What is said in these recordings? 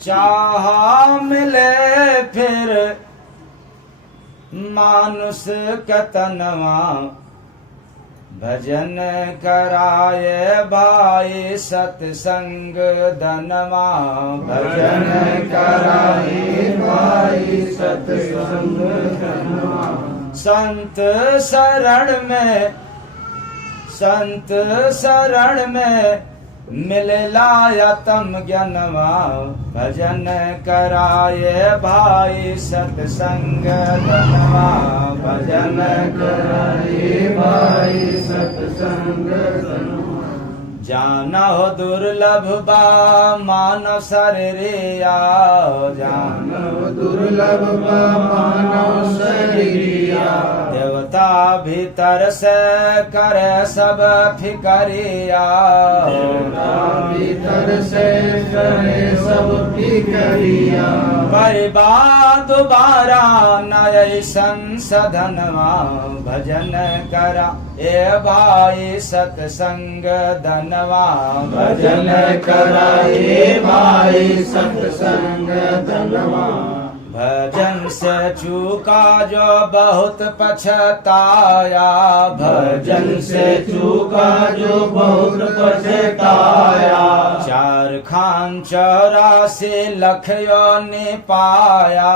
चाहा मिले फिर मानुष कतनवा, भजन कराए भाई सत्संग धनवा। भजन कराए भाई सत्संग धनवा। संत शरण में मिलला तम ज्ञानवा, भजन कराए भाई सत्संग धनवा। भजन कराए भाई सत्संग धनवा। जानो दुर्लभ बा मानव शरीरिया, जानो दुर्लभ बा मानव शरीरिया। देवता भीतर से करे सब फिकरिया, देवता भीतर से करे सब फिकरिया। परिबा दोबारा नय संसधनवा, भजन करा ए भाई सत्संग धनवा। भजन कराए भाई सत्संग धनवा। भजन से चूका जो बहुत पछताया, भजन से चूका जो बहुत पछताया। 4 खान 84 लख योनि पाया,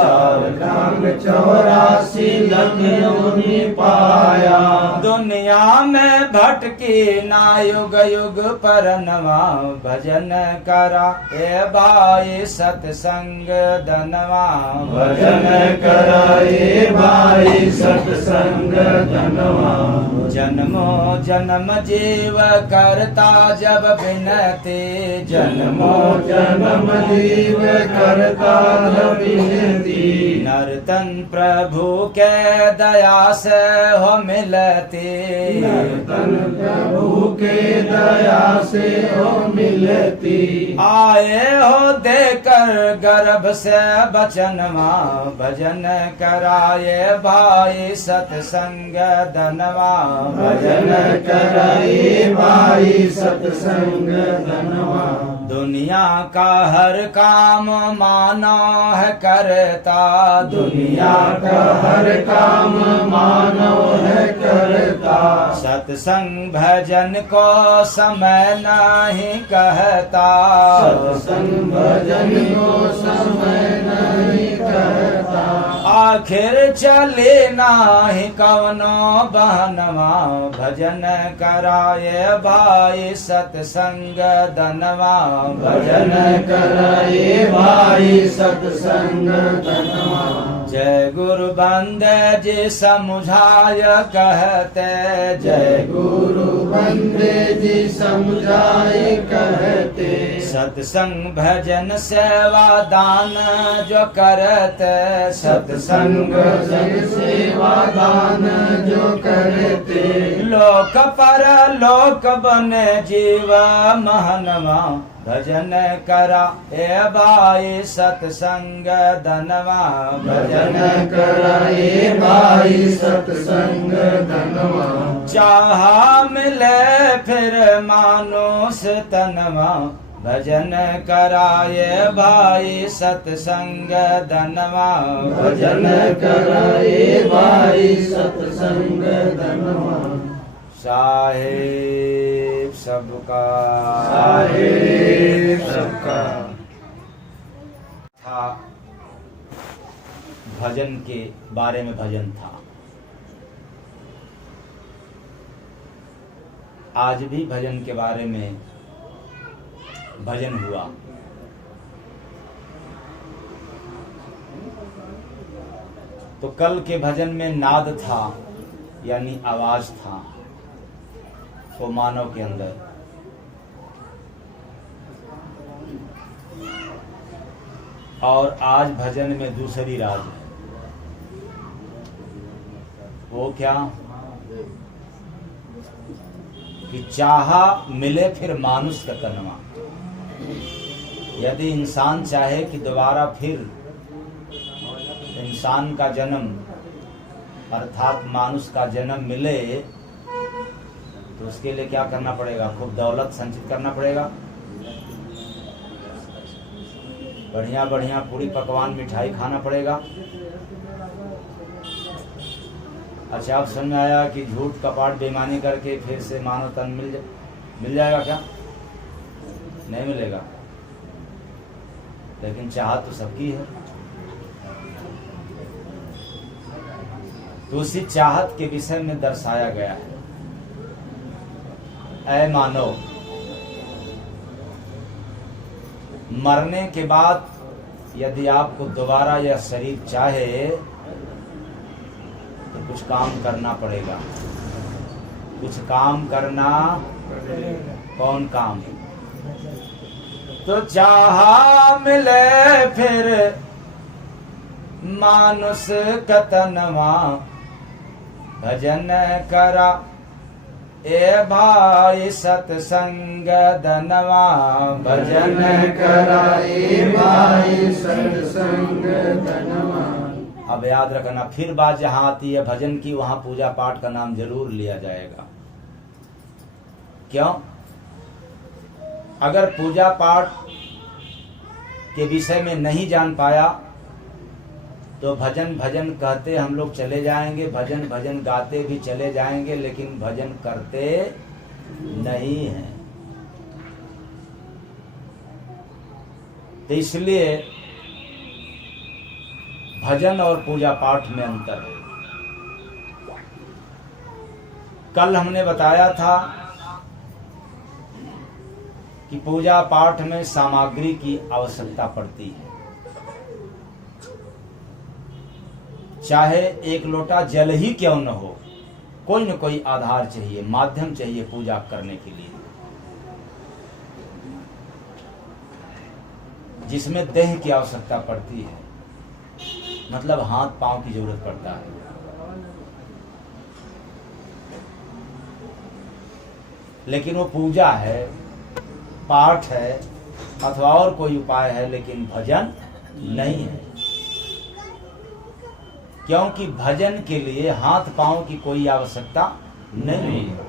4 खान 84 लख योनि पाया। दुनिया में भटकी ना युग युग परनवा, भजन करा ए भाई सत्संग धनवा। भजन कराए भाई सत्संग धनवा। जन्मो जन्म जीव करता जब बिनती, जन्मो जन्म जीव करता जब बिनती। नर्तन प्रभु के दया से हो मिलती, नर्तन प्रभु के दया से हो मिलती। आए हो देकर गर्भ से बचनवा, भजन कराए भाई सत्संग धनवा। भजन कराए भाई सत्संग धनवा। दुनिया का हर काम माना है करता, दुनिया का हर काम मानव है करता। सत्संग भजन को समय नहीं कहता, सत्संग भजन को समय नहीं कहता। आखिर चले नाही कवनो बहनवा, भजन कराए भाई सत्संग धनवा। भजन कराए भाई सत्संग धनवा। जय गुरु बंदे जी समुझाय कहते, जय गुरु बंदे जी समझाए कहते। सत्संग भजन सेवा दान जो करते, सत्संग भजन सेवा दान जो करते। लोक पर लोक बने जीव महनवा, भजन करा ए भाई सत्संग धनवा। भजन कराए भाई सत्संग धनवा। चाहा मिले फिर मानुष तनवा, भजन कराए भाई सत्संग धनवा। भजन कराए भाई सत्संग धनवा। साहेब सबका, साहेब सबका। था भजन के बारे में भजन था, आज भी भजन के बारे में भजन हुआ। तो कल के भजन में नाद था, यानी आवाज था वो मानव के अंदर, और आज भजन में दूसरी राज है। वो क्या कि चाहा मिले फिर मानुष का तनवा। यदि इंसान चाहे कि दोबारा फिर इंसान का जन्म अर्थात मानुष का जन्म मिले, तो उसके लिए क्या करना पड़ेगा? खूब दौलत संचित करना पड़ेगा, बढ़िया बढ़िया पूरी पकवान मिठाई खाना पड़ेगा। अच्छा, अब समझ में आया कि झूठ कपट बेईमानी करके फिर से मानव तन मिल जाएगा क्या? नहीं मिलेगा, लेकिन चाहत तो सबकी है। तो उसी चाहत के विषय में दर्शाया गया है, ऐ मानव, मरने के बाद यदि आपको दोबारा यह शरीर चाहे तो कुछ काम करना पड़ेगा। कुछ काम करना, कौन काम? तो चाहा मिले फिर मानुष कतनवा, भजन करा ए भाई सत्संग धनवा, भजन करा ए भाई सत्संग धनवा। अब याद रखना, फिर बात जहाँ आती है भजन की, वहां पूजा पाठ का नाम जरूर लिया जाएगा। क्यों? अगर पूजा पाठ के विषय में नहीं जान पाया तो भजन भजन कहते हम लोग चले जाएंगे, भजन भजन गाते भी चले जाएंगे, लेकिन भजन करते नहीं हैं। तो इसलिए भजन और पूजा पाठ में अंतर है। कल हमने बताया था कि पूजा पाठ में सामग्री की आवश्यकता पड़ती है। चाहे एक लोटा जल ही क्यों न हो, कोई न कोई आधार चाहिए, माध्यम चाहिए पूजा करने के लिए, जिसमें देह की आवश्यकता पड़ती है, मतलब हाथ पांव की जरूरत पड़ता है। लेकिन वो पूजा है, पाठ है अथवा और कोई उपाय है, लेकिन भजन नहीं है। क्योंकि भजन के लिए हाथ पांव की कोई आवश्यकता नहीं है।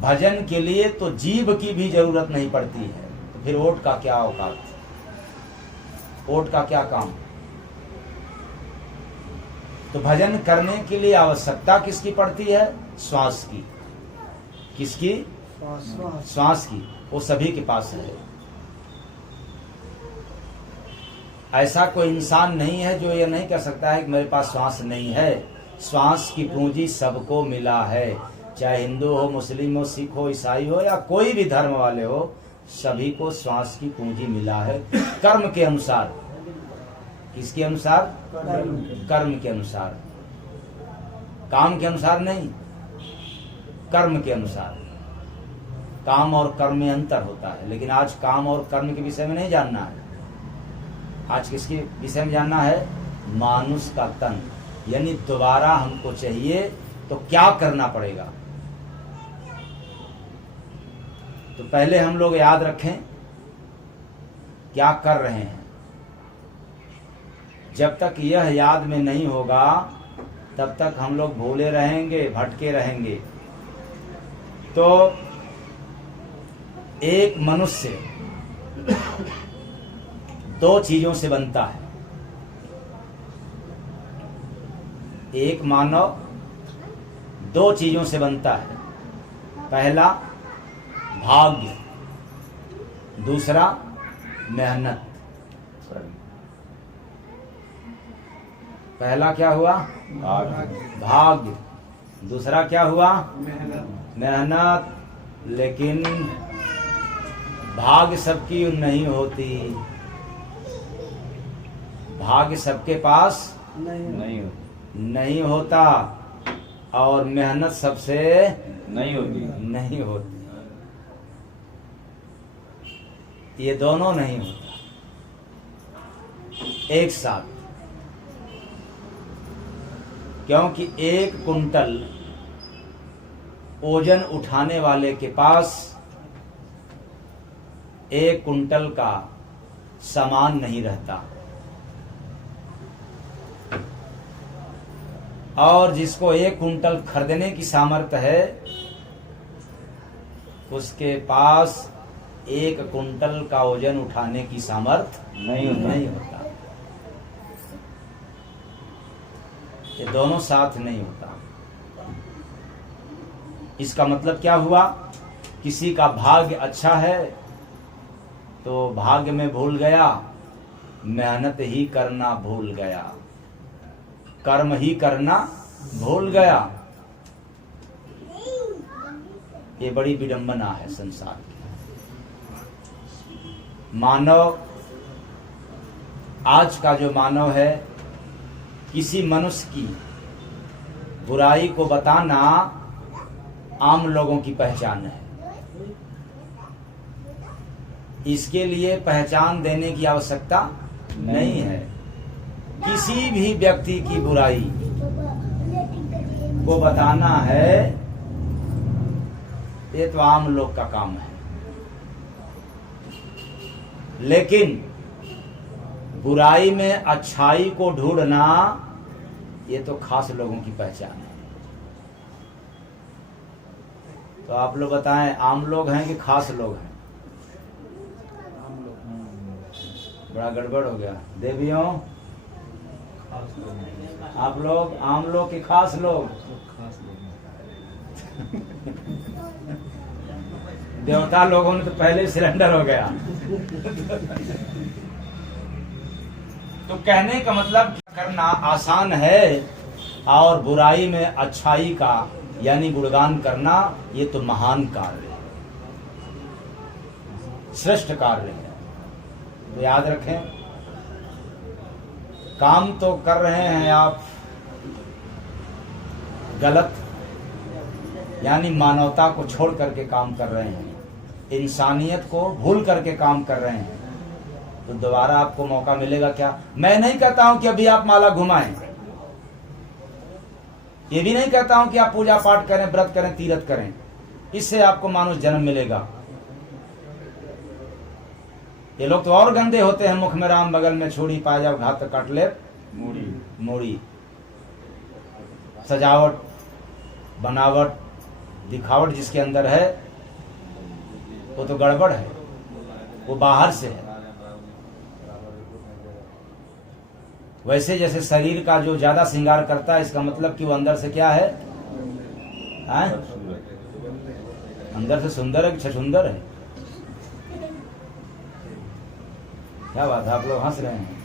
भजन के लिए तो जीभ की भी जरूरत नहीं पड़ती है, तो फिर ओट का क्या औकात, ओट का क्या काम? तो भजन करने के लिए आवश्यकता किसकी पड़ती है? श्वास की। किसकी? श्वास की। वो सभी के पास है। ऐसा कोई इंसान नहीं है जो ये नहीं कह सकता है कि मेरे पास श्वास नहीं है। श्वास की पूंजी सबको मिला है, चाहे हिंदू हो, मुस्लिम हो, सिख हो, ईसाई हो या कोई भी धर्म वाले हो, सभी को श्वास की पूंजी मिला है, कर्म के अनुसार। किसके अनुसार? कर्म के अनुसार। काम के अनुसार नहीं, कर्म के अनुसार। काम और कर्म में अंतर होता है, लेकिन आज काम और कर्म के विषय में नहीं जानना है। आज किसके विषय में जानना है? मानुष का तन, यानी दोबारा हमको चाहिए तो क्या करना पड़ेगा। तो पहले हम लोग याद रखें क्या कर रहे हैं। जब तक यह याद में नहीं होगा तब तक हम लोग भूले रहेंगे, भटके रहेंगे। तो एक मनुष्य दो चीजों से बनता है। एक मानव दो चीजों से बनता है। पहला भाग्य, दूसरा मेहनत। पहला क्या हुआ? भाग्य। दूसरा क्या हुआ? मेहनत। लेकिन भाग्य सबकी नहीं होती, भाग्य सबके पास नहीं होता, और मेहनत सबसे नहीं होती। ये दोनों नहीं होता एक साथ। क्योंकि 1 कुंटल ओजन उठाने वाले के पास 1 कुंटल का सामान नहीं रहता, और जिसको 1 कुंटल खरीदने की सामर्थ्य है उसके पास 1 कुंटल का वजन उठाने की सामर्थ्य नहीं होता। ये दोनों साथ नहीं होता। इसका मतलब क्या हुआ? किसी का भाग्य अच्छा है तो भाग्य में भूल गया, मेहनत ही करना भूल गया, कर्म ही करना भूल गया। ये बड़ी विडंबना है संसार की। मानव, आज का जो मानव है, किसी मनुष्य की बुराई को बताना आम लोगों की पहचान है। इसके लिए पहचान देने की आवश्यकता नहीं है। किसी भी व्यक्ति की बुराई को बताना है, ये तो आम लोग का काम है। लेकिन बुराई में अच्छाई को ढूंढना, ये तो खास लोगों की पहचान है। तो आप लोग बताएं, आम लोग हैं कि खास लोग हैं? बड़ा गड़बड़ हो गया। देवियों, आप लोग आम लोग के खास लोग? देवता लोगों ने तो पहले सिलेंडर हो गया। तो कहने का मतलब करना आसान है, और बुराई में अच्छाई का यानी गुणगान करना, ये तो महान कार्य है, श्रेष्ठ कार्य है। तो याद रखें, काम तो कर रहे हैं आप गलत, यानी मानवता को छोड़ करके काम कर रहे हैं, इंसानियत को भूल करके काम कर रहे हैं, तो दोबारा आपको मौका मिलेगा क्या? मैं नहीं कहता हूं कि अभी आप माला घुमाएं, ये भी नहीं कहता हूं कि आप पूजा पाठ करें, व्रत करें, तीर्थ करें, इससे आपको मानुष जन्म मिलेगा। ये लोग तो और गंदे होते हैं, मुख में राम, बगल में छुरी, पायजाब, घात काट ले मूड़ी, सजावट, बनावट, दिखावट जिसके अंदर है वो तो गड़बड़ है, वो बाहर से है। वैसे जैसे शरीर का जो ज्यादा श्रृंगार करता है, इसका मतलब कि वो अंदर से क्या है? अंदर से सुंदर है कि छछुंदर है? क्या बात है, आप लोग हंस रहे हैं?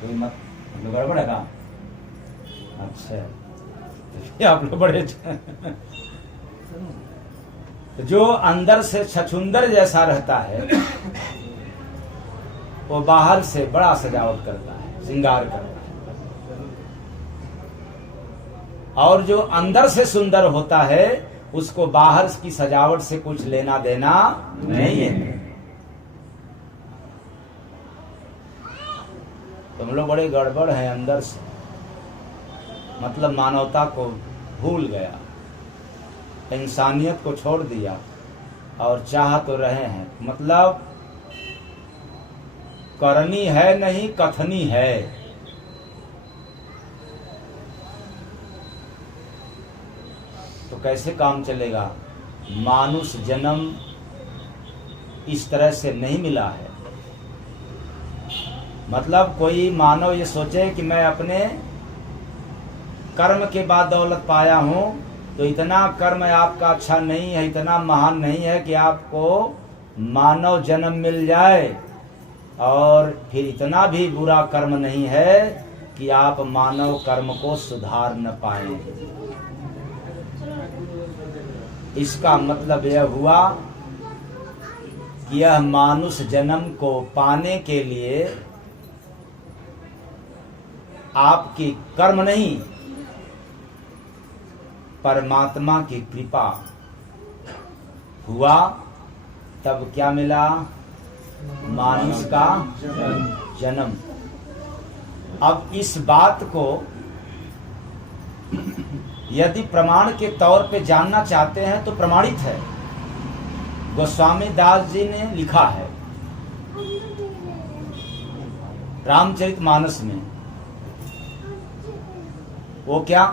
कोई मत गड़बड़ है का? अच्छा, आप लोग बड़े जो अंदर से छछुंदर जैसा रहता है, वो बाहर से बड़ा सजावट करता है, श्रृंगार करता है। और जो अंदर से सुंदर होता है, उसको बाहर की सजावट से कुछ लेना देना नहीं है। तुम लोग बड़े गड़बड़ हैं अंदर से, मतलब मानवता को भूल गया, इंसानियत को छोड़ दिया, और चाह तो रहे हैं, मतलब करनी है नहीं, कथनी है। तो कैसे काम चलेगा? मानुष जन्म इस तरह से नहीं मिला है। मतलब कोई मानव ये सोचे कि मैं अपने कर्म के बाद दौलत पाया हूं, तो इतना कर्म आपका अच्छा नहीं है, इतना महान नहीं है कि आपको मानव जन्म मिल जाए, और फिर इतना भी बुरा कर्म नहीं है कि आप मानव कर्म को सुधार न पाए। इसका मतलब यह हुआ कि यह मानुष जन्म को पाने के लिए आपकी कर्म नहीं, परमात्मा की कृपा हुआ, तब क्या मिला? मानुष का जन्म। अब इस बात को यदि प्रमाण के तौर पे जानना चाहते हैं तो प्रमाणित है। गोस्वामी दास जी ने लिखा है रामचरितमानस में। वो क्या?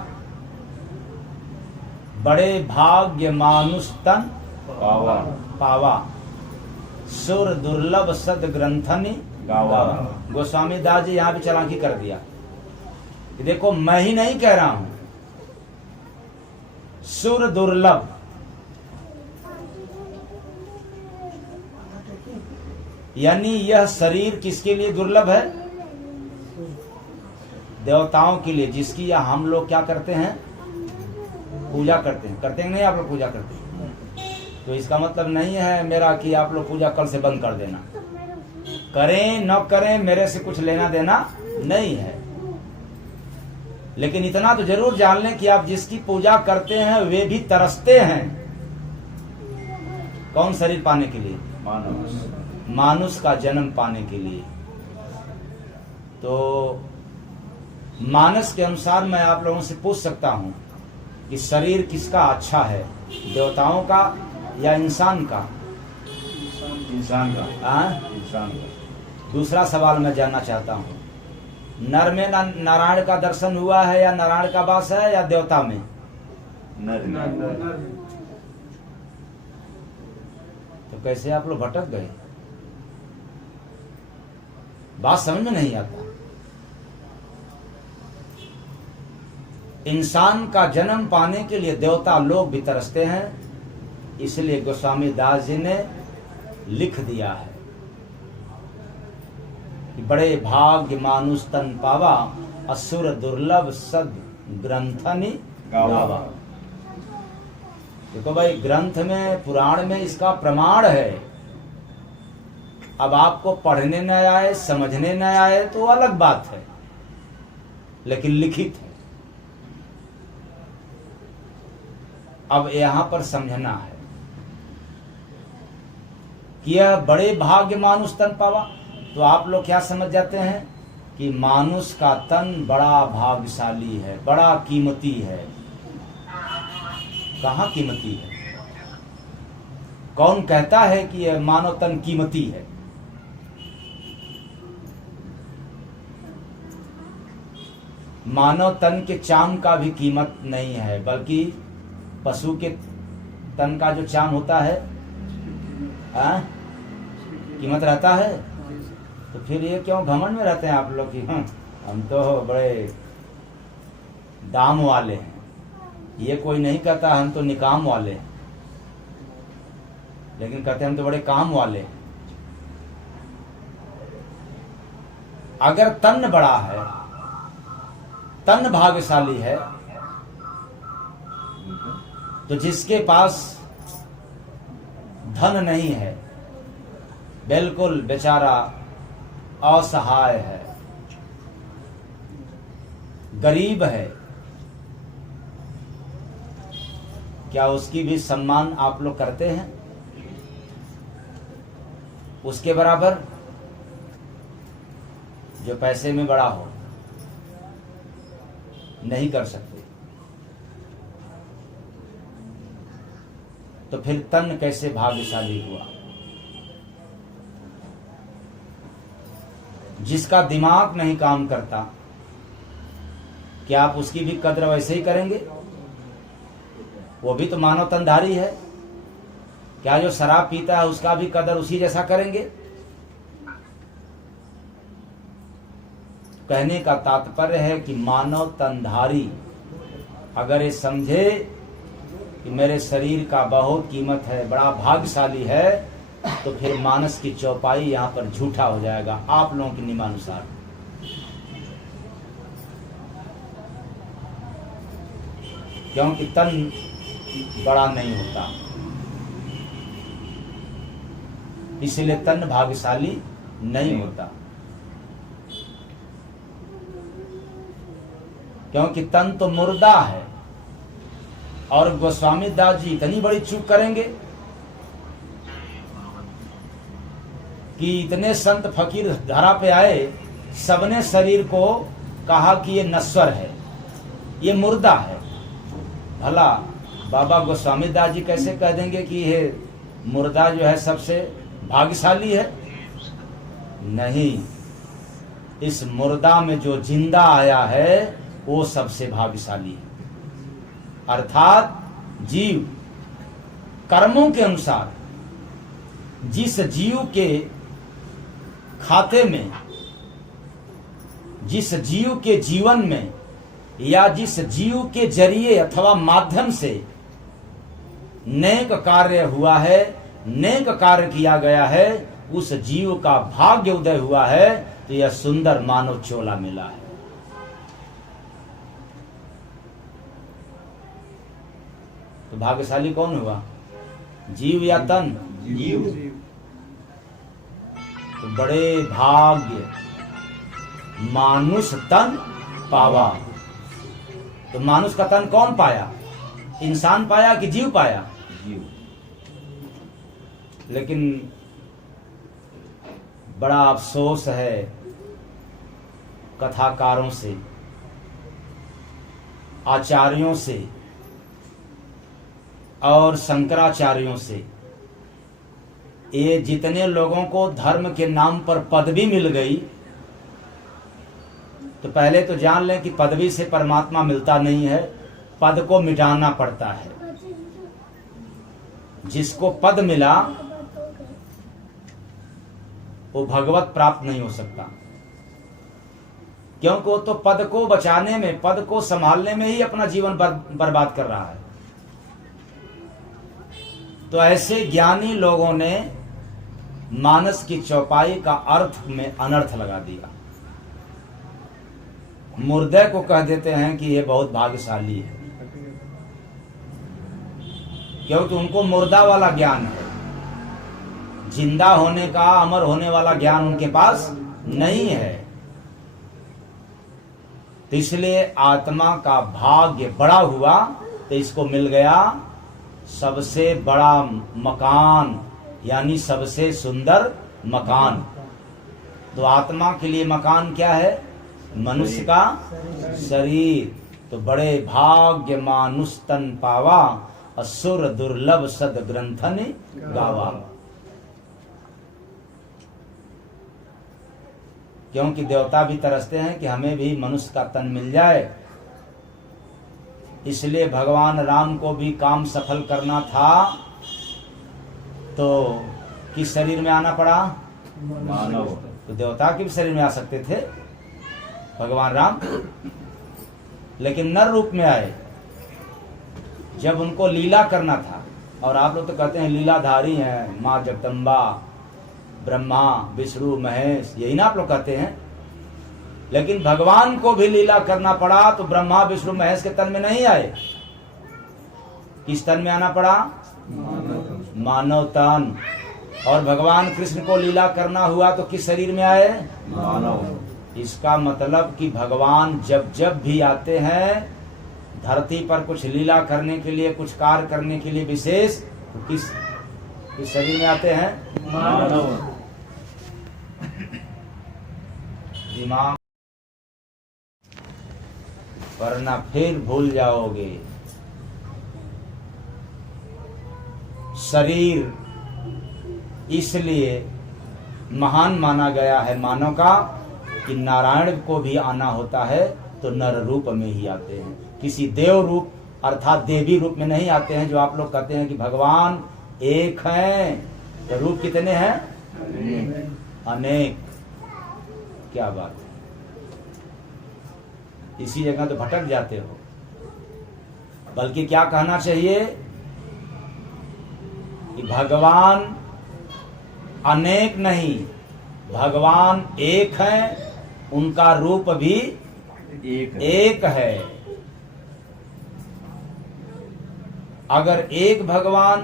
बड़े भाग्य मानुष तन पावा पावा, सुर दुर्लभ सद ग्रंथनि गावा। गोस्वामी दास जी यहाँ भी चालाकी कर दिया कि देखो मैं ही नहीं कह रहा हूं, सुर दुर्लभ, यानी यह शरीर किसके लिए दुर्लभ है? देवताओं के लिए, जिसकी या हम लोग क्या करते हैं? पूजा करते हैं। करते हैं नहीं? आप लोग पूजा करते हैं। तो इसका मतलब नहीं है मेरा कि आप लोग पूजा कल से बंद कर देना। करें न करें मेरे से कुछ लेना देना नहीं है, लेकिन इतना तो जरूर जान लें कि आप जिसकी पूजा करते हैं वे भी तरसते हैं। कौन शरीर पाने के लिए? मानस। मानुष का जन्म पाने के लिए। तो मानस के अनुसार मैं आप लोगों से पूछ सकता हूं कि शरीर किसका अच्छा है, देवताओं का या इंसान का? इंसान का। हाँ? इंसान का। दूसरा सवाल मैं जानना चाहता हूं, नर में नारायण का दर्शन हुआ है या नारायण का वास है या देवता में? नर। तो कैसे आप लोग भटक गए? बात समझ में नहीं आता। इंसान का जन्म पाने के लिए देवता लोग भी तरसते हैं, इसलिए गोस्वामी दास जी ने लिख दिया है कि बड़े भाग्य मानुष तन पावा, असुर दुर्लभ सद ग्रंथनि गावा। देखो भाई, ग्रंथ में, पुराण में इसका प्रमाण है। अब आपको पढ़ने न आए, समझने न आए तो अलग बात है, लेकिन लिखित है। अब यहां पर समझना है कि यह बड़े भाग्य मानुष तन पावा। तो आप लोग क्या समझ जाते हैं कि मानुष का तन बड़ा भाग्यशाली है, बड़ा कीमती है। कहाँ कीमती है? कौन कहता है कि यह मानव तन कीमती है? मानव तन के चाम का भी कीमत नहीं है, बल्कि पशु के तन का जो चाम होता है, कीमत रहता है। तो फिर ये क्यों घमंड में रहते हैं आप लोग कि हम तो बड़े दाम वाले हैं? ये कोई नहीं कहता हम तो निकाम वाले हैं, लेकिन कहते हैं हम तो बड़े काम वाले हैं। अगर तन बड़ा है, तन भाग्यशाली है, तो जिसके पास धन नहीं है, बिल्कुल बेचारा असहाय है, गरीब है, क्या उसकी भी सम्मान आप लोग करते हैं? उसके बराबर जो पैसे में बड़ा हो? नहीं कर सकते। तो फिर तन कैसे भाग्यशाली हुआ? जिसका दिमाग नहीं काम करता, क्या आप उसकी भी कद्र वैसे ही करेंगे? वो भी तो मानव तनधारी है। क्या जो शराब पीता है उसका भी कदर उसी जैसा करेंगे? कहने का तात्पर्य है कि मानव तनधारी अगर ये समझे कि मेरे शरीर का बहुत कीमत है, बड़ा भाग्यशाली है, तो फिर मानस की चौपाई यहाँ पर झूठा हो जाएगा आप लोगों के नियमानुसार। क्योंकि तन बड़ा नहीं होता, इसलिए तन भाग्यशाली नहीं होता। क्योंकि तन तो मुर्दा है। और गोस्वामी दास जी इतनी बड़ी चूक करेंगे कि इतने संत फकीर धरा पे आए, सबने शरीर को कहा कि ये नश्वर है, ये मुर्दा है। भला बाबा गोस्वामी दास जी कैसे कह देंगे कि ये मुर्दा जो है सबसे भाग्यशाली है? नहीं, इस मुर्दा में जो जिंदा आया है वो सबसे भाग्यशाली है। अर्थात जीव कर्मों के अनुसार जिस जीव के खाते में, जिस जीव के जीवन में या जिस जीव के जरिए अथवा माध्यम से नेक कार्य हुआ है, नेक कार्य किया गया है, उस जीव का भाग्य उदय हुआ है, तो यह सुंदर मानव चोला मिला है। तो भाग्यशाली कौन हुआ, जीव या तन? जीव। तो बड़े भाग्य मानुष तन पावा। तो मानुष का तन कौन पाया, इंसान पाया कि जीव पाया? जीव। लेकिन बड़ा अफसोस है कथाकारों से, आचार्यों से और शंकराचार्यों से, ये जितने लोगों को धर्म के नाम पर पदवी मिल गई, तो पहले तो जान लें कि पदवी से परमात्मा मिलता नहीं है, पद को मिटाना पड़ता है। जिसको पद मिला वो भगवत प्राप्त नहीं हो सकता, क्योंकि वो तो पद को बचाने में, पद को संभालने में ही अपना जीवन बर्बाद कर रहा है। तो ऐसे ज्ञानी लोगों ने मानस की चौपाई का अर्थ में अनर्थ लगा दिया। मुर्दे को कह देते हैं कि ये बहुत भाग्यशाली है, क्योंकि उनको मुर्दा वाला ज्ञान है, जिंदा होने का, अमर होने वाला ज्ञान उनके पास नहीं है। तो इसलिए आत्मा का भाग्य बड़ा हुआ, तो इसको मिल गया सबसे बड़ा मकान, यानी सबसे सुंदर मकान। तो आत्मा के लिए मकान क्या है, मनुष्य का शरीर। तो बड़े भाग्य मानुष तन पावा, असुर दुर्लभ सद ग्रंथन गावा। क्योंकि देवता भी तरसते हैं कि हमें भी मनुष्य का तन मिल जाए। इसलिए भगवान राम को भी काम सफल करना था, तो किस शरीर में आना पड़ा, मानव। तो देवता के भी शरीर में आ सकते थे भगवान राम, लेकिन नर रूप में आए जब उनको लीला करना था। और आप लोग तो कहते हैं लीलाधारी हैं, माँ जगदम्बा, ब्रह्मा, विष्णु, महेश, यही ना आप लोग कहते हैं। लेकिन भगवान को भी लीला करना पड़ा, तो ब्रह्मा, विष्णु, महेश के तन में नहीं आए। किस तन में आना पड़ा, मानव तन। और भगवान कृष्ण को लीला करना हुआ तो किस शरीर में आए, मानव। इसका मतलब कि भगवान जब जब भी आते हैं धरती पर कुछ लीला करने के लिए, कुछ कार्य करने के लिए विशेष, तो किस शरीर में आते हैं, मानव। दिमाग, वरना फिर भूल जाओगे। शरीर इसलिए महान माना गया है मानव का कि नारायण को भी आना होता है तो नर रूप में ही आते हैं, किसी देव रूप अर्थात देवी रूप में नहीं आते हैं। जो आप लोग कहते हैं कि भगवान एक हैं, तो रूप कितने हैं, अनेक। क्या बात है, इसी जगह तो भटक जाते हो। बल्कि क्या कहना चाहिए कि भगवान अनेक नहीं, भगवान एक है, उनका रूप भी एक है। अगर एक भगवान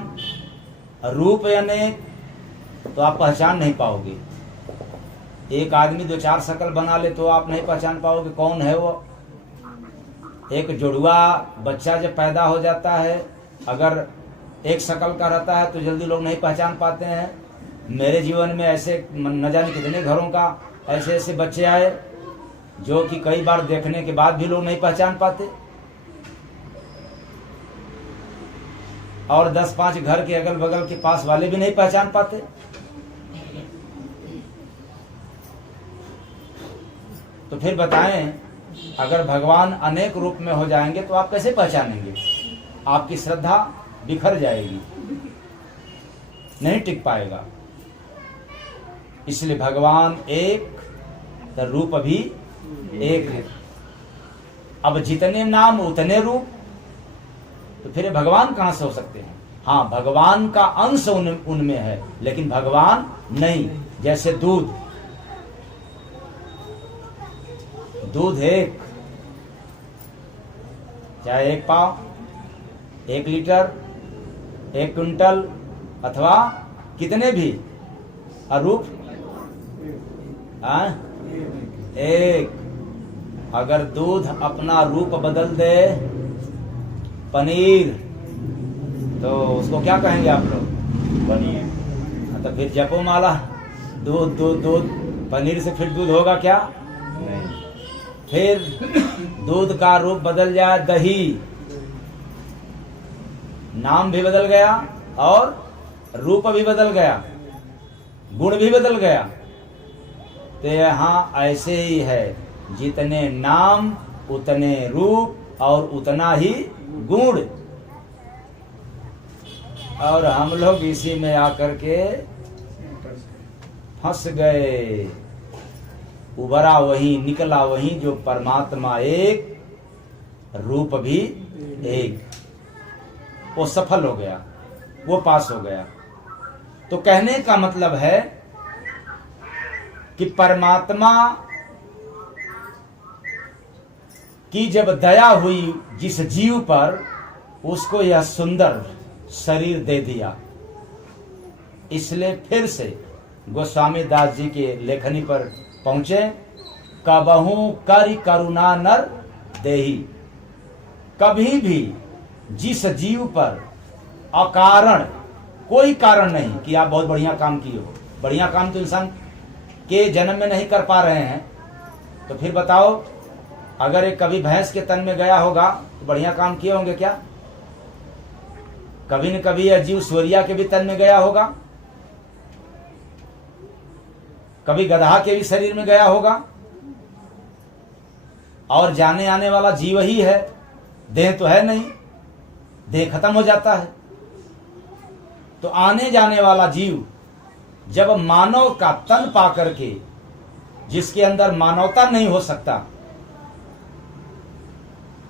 रूप अनेक, तो आप पहचान नहीं पाओगे। एक आदमी दो चार शक्ल बना ले तो आप नहीं पहचान पाओगे कौन है वो। एक जुड़वा बच्चा जब पैदा हो जाता है, अगर एक शक्ल का रहता है तो जल्दी लोग नहीं पहचान पाते हैं। मेरे जीवन में ऐसे न जाने कितने घरों का ऐसे ऐसे बच्चे आए जो कि कई बार देखने के बाद भी लोग नहीं पहचान पाते, और 10-5 घर के अगल बगल के पास वाले भी नहीं पहचान पाते। तो फिर बताएं, अगर भगवान अनेक रूप में हो जाएंगे तो आप कैसे पहचानेंगे, आपकी श्रद्धा बिखर जाएगी। नहीं टिक पाएगा। इसलिए भगवान एक तो रूप भी एक है। अब जितने नाम उतने रूप, तो फिर भगवान कहां से हो सकते हैं? हाँ, भगवान का अंश उनमें है, लेकिन भगवान नहीं। जैसे दूध, दूध एक, चाहे 1 पाव, 1 लीटर, 1 क्विंटल अथवा कितने भी, अरूप एक। अगर दूध अपना रूप बदल दे, पनीर, तो उसको क्या कहेंगे आप लोग? पनीर। तो फिर जपो माला, दूध दूध दूध, पनीर से फिर दूध होगा क्या? नहीं। फिर दूध का रूप बदल जाए दही, नाम भी बदल गया और रूप भी बदल गया, गुण भी बदल गया। तो यहाँ ऐसे ही है, जितने नाम उतने रूप और उतना ही गुण। और हम लोग इसी में आकर के फंस गए। उभरा वही, निकला वही, जो परमात्मा एक, रूप भी एक। वो सफल हो गया, वो पास हो गया। तो कहने का मतलब है कि परमात्मा की जब दया हुई जिस जीव पर, उसको यह सुंदर शरीर दे दिया। इसलिए फिर से गोस्वामी दास जी के लेखनी पर पहुंचे, कबहू करि करुणा नर देही। कभी भी जिस जीव पर अकारण, कोई कारण नहीं कि आप बहुत बढ़िया काम किए हो, बढ़िया काम तो इंसान के जन्म में नहीं कर पा रहे हैं, तो फिर बताओ, अगर एक कभी भैंस के तन में गया होगा तो बढ़िया काम किए होंगे क्या? कभी न कभी यह जीव सूर्या के भी तन में गया होगा, कभी गधा के भी शरीर में गया होगा, और जाने आने वाला जीव ही है, देह तो है नहीं, देह खत्म हो जाता है। तो आने जाने वाला जीव जब मानव का तन पा करके, जिसके अंदर मानवता नहीं हो सकता,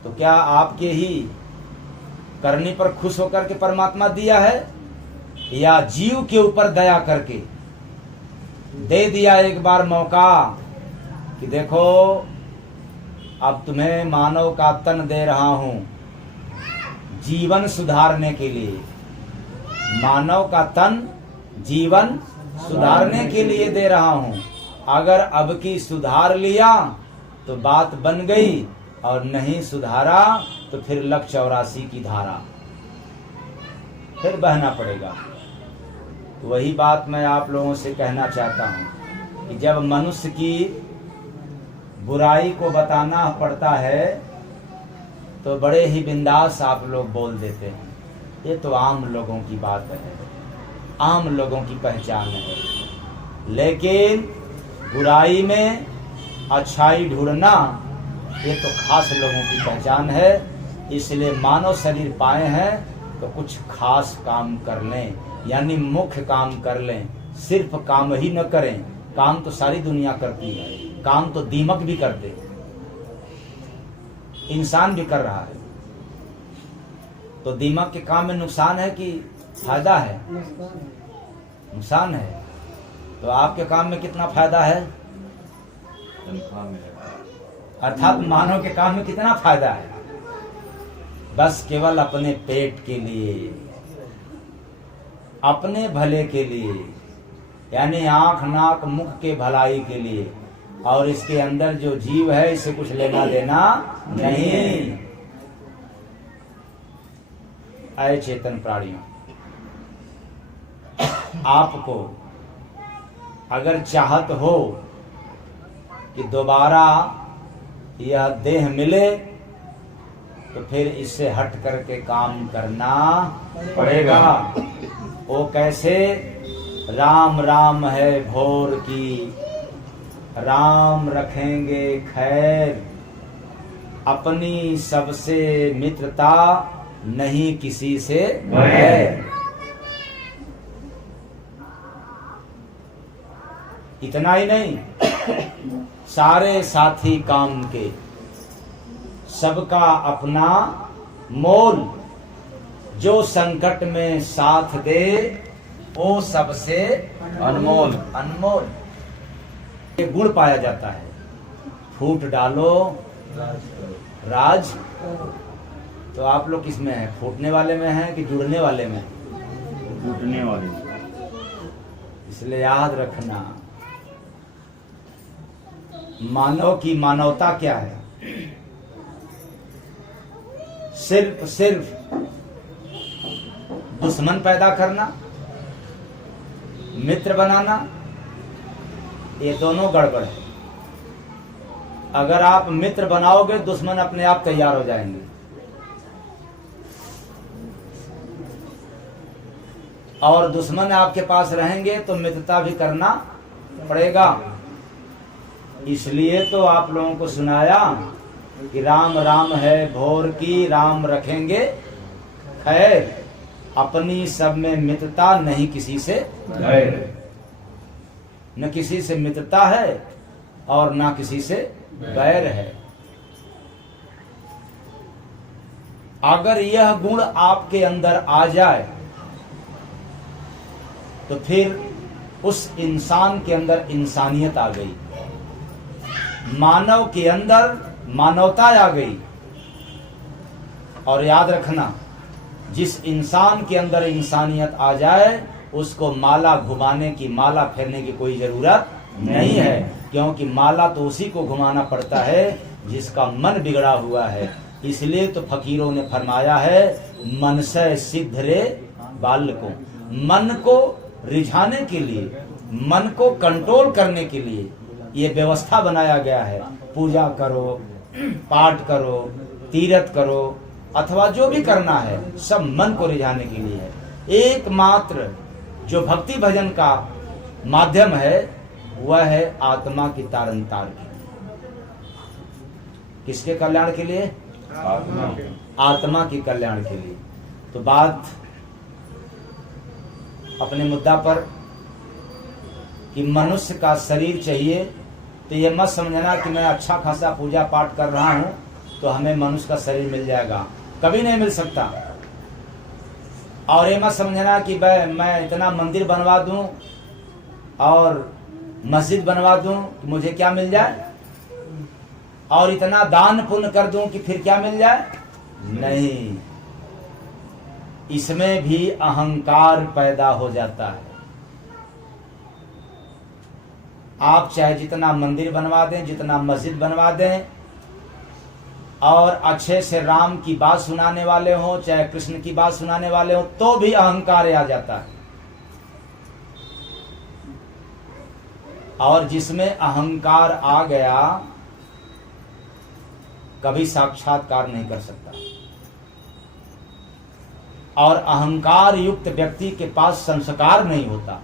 तो क्या आपके ही करने पर खुश होकर के परमात्मा दिया है, या जीव के ऊपर दया करके दे दिया एक बार मौका कि देखो अब तुम्हें मानव का तन दे रहा हूं जीवन सुधारने के लिए, मानव का तन जीवन सुधारने के लिए दे रहा हूं। अगर अब की सुधार लिया तो बात बन गई, और नहीं सुधारा तो फिर लख 84 की धारा, फिर बहना पड़ेगा। वही बात मैं आप लोगों से कहना चाहता हूं कि जब मनुष्य की बुराई को बताना पड़ता है तो बड़े ही बिंदास आप लोग बोल देते हैं। ये तो आम लोगों की बात है, आम लोगों की पहचान है। लेकिन बुराई में अच्छाई ढूंढना ये तो खास लोगों की पहचान है। इसलिए मानव शरीर पाए हैं तो कुछ खास काम कर लें, यानी मुख्य काम कर लें। सिर्फ काम ही न करें, काम तो सारी दुनिया करती है, काम तो दीमक भी करते, इंसान भी कर रहा है। तो दीमक के काम में नुकसान है कि फायदा है? नुकसान है। तो आपके काम में कितना फायदा है? तनख्वाह मिलेगा। अर्थात मानव के काम में कितना फायदा है? बस केवल अपने पेट के लिए, अपने भले के लिए, यानी आंख नाक मुख के भलाई के लिए। और इसके अंदर जो जीव है इसे कुछ लेना देना नहीं। अय चेतन प्राणियों, आपको अगर चाहत हो कि दोबारा यह देह मिले तो फिर इससे हट करके काम करना पड़ेगा। वो कैसे? राम राम है भोर की, राम रखेंगे खैर, अपनी सबसे मित्रता नहीं किसी से है। इतना ही नहीं, सारे साथी काम के, सबका अपना मोल, जो संकट में साथ दे वो सबसे अनमोल। अनमोल। ये गुण पाया जाता है। फूट डालो राज, तो आप लोग किस में है? फूटने वाले में है कि जुड़ने वाले में? टूटने वाले। इसलिए याद रखना, मानव की मानवता क्या है? सिर्फ दुश्मन पैदा करना, मित्र बनाना, ये दोनों गड़बड़ है। अगर आप मित्र बनाओगे, दुश्मन अपने आप तैयार हो जाएंगे। और दुश्मन आपके पास रहेंगे तो मित्रता भी करना पड़ेगा। इसलिए तो आप लोगों को सुनाया कि राम राम है भोर की, राम रखेंगे खैर, अपनी सब में मित्रता, नहीं किसी से गैर। न किसी से मित्रता है और ना किसी से बैर है। अगर यह गुण आपके अंदर आ जाए तो फिर उस इंसान के अंदर इंसानियत आ गई, मानव के अंदर मानवता आ गई। और याद रखना, जिस इंसान के अंदर इंसानियत आ जाए उसको माला घुमाने की, माला फेरने की कोई जरूरत नहीं है, क्योंकि माला तो उसी को घुमाना पड़ता है जिसका मन बिगड़ा हुआ है। इसलिए तो फकीरों ने फरमाया है, मन से सिद्ध रे बाल को, मन को रिझाने के लिए, मन को कंट्रोल करने के लिए ये व्यवस्था बनाया गया है। पूजा करो, पाठ करो, तीर्थ करो, अथवा जो भी करना है सब मन को रिझाने के लिए है। एकमात्र जो भक्ति भजन का माध्यम है वह है आत्मा की तारन तार की। किसके कल्याण के लिए? आत्मा की कल्याण के लिए। तो बात अपने मुद्दा पर कि मनुष्य का शरीर चाहिए, तो ये मत समझना कि मैं अच्छा खासा पूजा पाठ कर रहा हूं तो हमें मनुष्य का शरीर मिल जाएगा, कभी नहीं मिल सकता। और ये मत समझना कि मैं इतना मंदिर बनवा दूं और मस्जिद बनवा दूं कि मुझे क्या मिल जाए, और इतना दान पुण्य कर दूं कि फिर क्या मिल जाए। नहीं, इसमें भी अहंकार पैदा हो जाता है। आप चाहे जितना मंदिर बनवा दें, जितना मस्जिद बनवा दें, और अच्छे से राम की बात सुनाने वाले हो, चाहे कृष्ण की बात सुनाने वाले हो, तो भी अहंकार आ जाता है। और जिसमें अहंकार आ गया कभी साक्षात्कार नहीं कर सकता। और अहंकार युक्त व्यक्ति के पास संस्कार नहीं होता।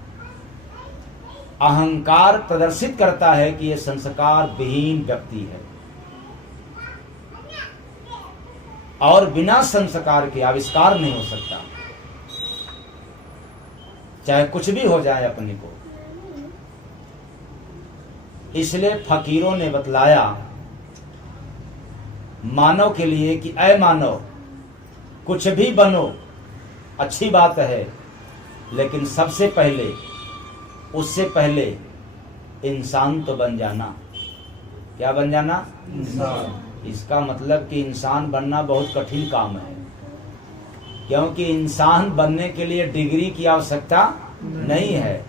अहंकार प्रदर्शित करता है कि यह संस्कार विहीन व्यक्ति है, और बिना संस्कार के आविष्कार नहीं हो सकता, चाहे कुछ भी हो जाए अपने को। इसलिए फकीरों ने बतलाया मानव के लिए कि ऐ मानव, कुछ भी बनो, अच्छी बात है, लेकिन सबसे पहले, उससे पहले इंसान तो बन जाना। क्या बन जाना? इंसान। इसका मतलब कि इंसान बनना बहुत कठिन काम है, क्योंकि इंसान बनने के लिए डिग्री की आवश्यकता नहीं है,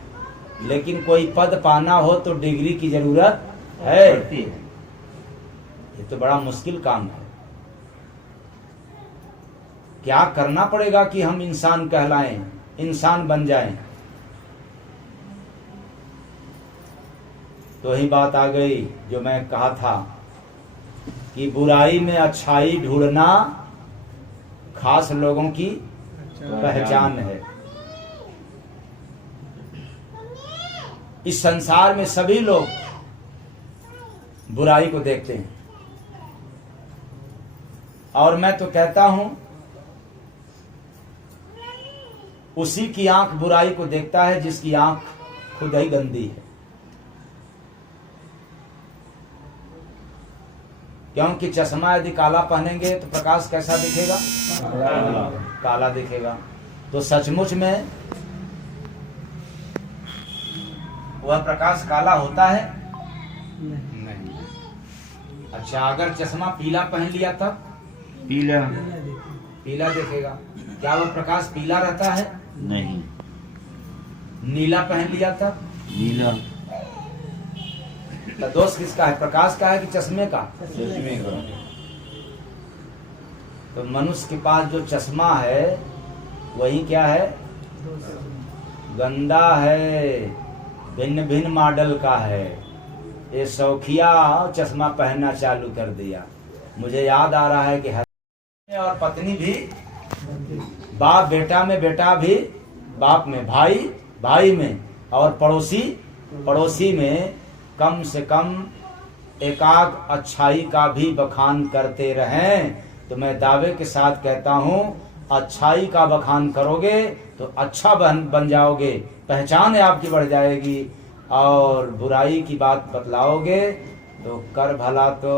लेकिन कोई पद पाना हो तो डिग्री की जरूरत है। ये तो बड़ा मुश्किल काम है। क्या करना पड़ेगा कि हम इंसान कहलाएं, इंसान बन जाएं? तो ही बात आ गई जो मैं कहा था कि बुराई में अच्छाई ढूंढना खास लोगों की पहचान है। इस संसार में सभी लोग बुराई को देखते हैं, और मैं तो कहता हूं उसी की आंख बुराई को देखता है जिसकी आंख खुद ही गंदी है। क्योंकि चश्मा यदि काला पहनेंगे तो प्रकाश कैसा दिखेगा? काला दिखेगा। तो सचमुच में वह प्रकाश काला होता है? नहीं। अच्छा, अगर चश्मा पीला पहन लिया तब? पीला पीला दिखेगा। क्या वह प्रकाश पीला रहता है? नहीं। नीला पहन लिया तब? नीला। तो दोष किसका है, प्रकाश का है कि चश्मे का? चश्मे का। तो मनुष्य के पास जो चश्मा है वही क्या है? गंदा है, भिन्न भिन्न मॉडल का है। ये शौकिया चश्मा पहनना चालू कर दिया। मुझे याद आ रहा है कि और पत्नी भी, बाप बेटा में, बेटा भी बाप में, भाई भाई में, और पड़ोसी में कम से कम एकाग अच्छाई का भी बखान करते रहें। तो मैं दावे के साथ कहता हूँ, अच्छाई का बखान करोगे तो अच्छा बन जाओगे, पहचान आपकी बढ़ जाएगी। और बुराई की बात बतलाओगे तो कर भला तो